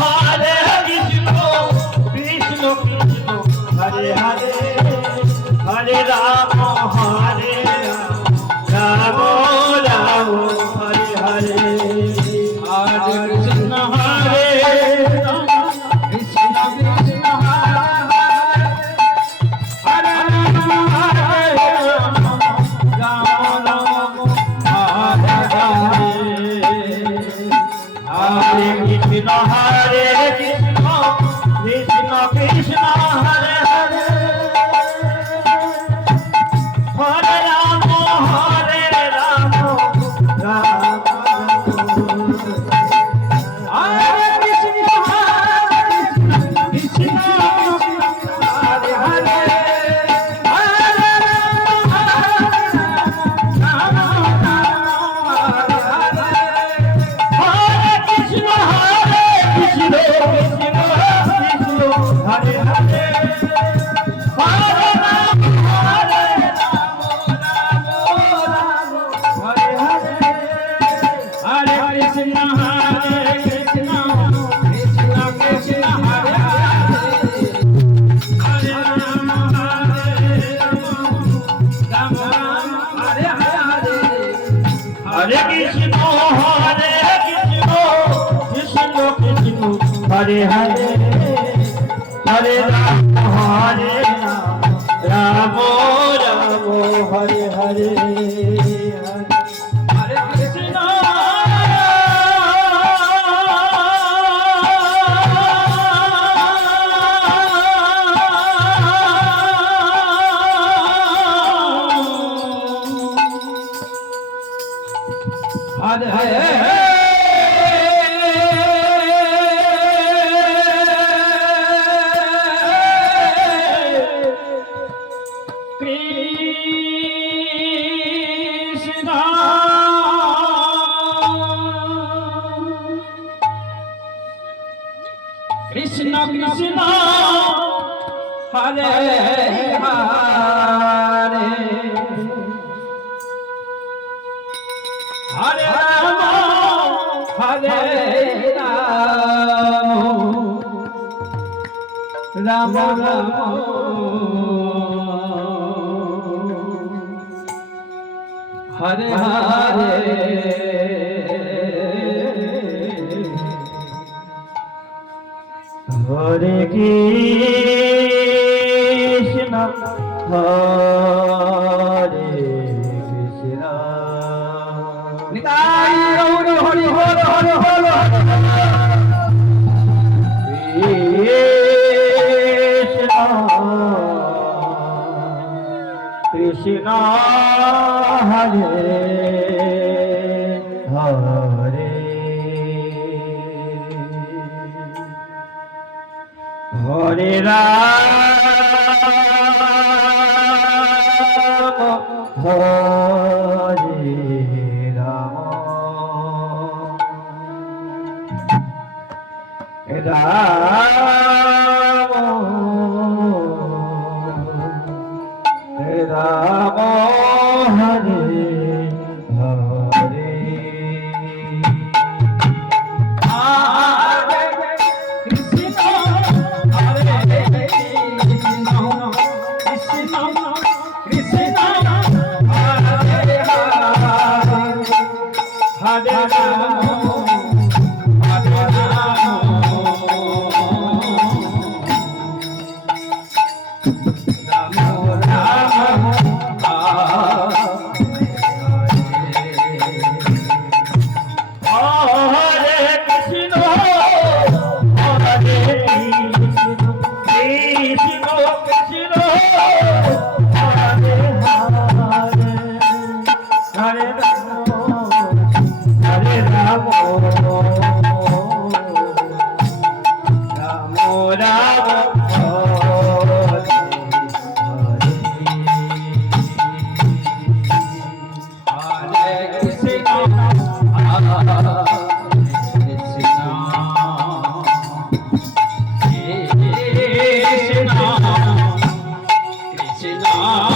Hare Krishna Krishna Krishna Hare Hare Hare Ram Hare Ram Ram Hare Hare Hare Krishna Hare Ram Krishna Krishna Hare Hare Ram Ram Hare Hare Hare Krishna Hare Krishna Krishna Krishna Hare Hare Hare Ram Ram Hare Krishna Krishna Hare Hare Hare Ram Hare Krishna Krishna Krishna Hare Hare Hare Ram Hare Hare Hare Krishna Krishna Krishna Krishna Hare Hare Ram Ram Hare Hare Hare Krishna Krishna Krishna Hare Hare Hare Ram Ram Ram Hare Hare Hare Krishna Hare Hare Krishna Krishna Hare Hare Hare Ram Hare Ram Ram Ram Hare Hare Hare Krishna Hare Krishna Nitai Gour Hari Har Har Har Krishna Hare Hare Hare Ram Hare Ram Ram Hare Hare Krishna Hare Krishna Krishna Krishna Hare Hare Ram Hare Ram Krishna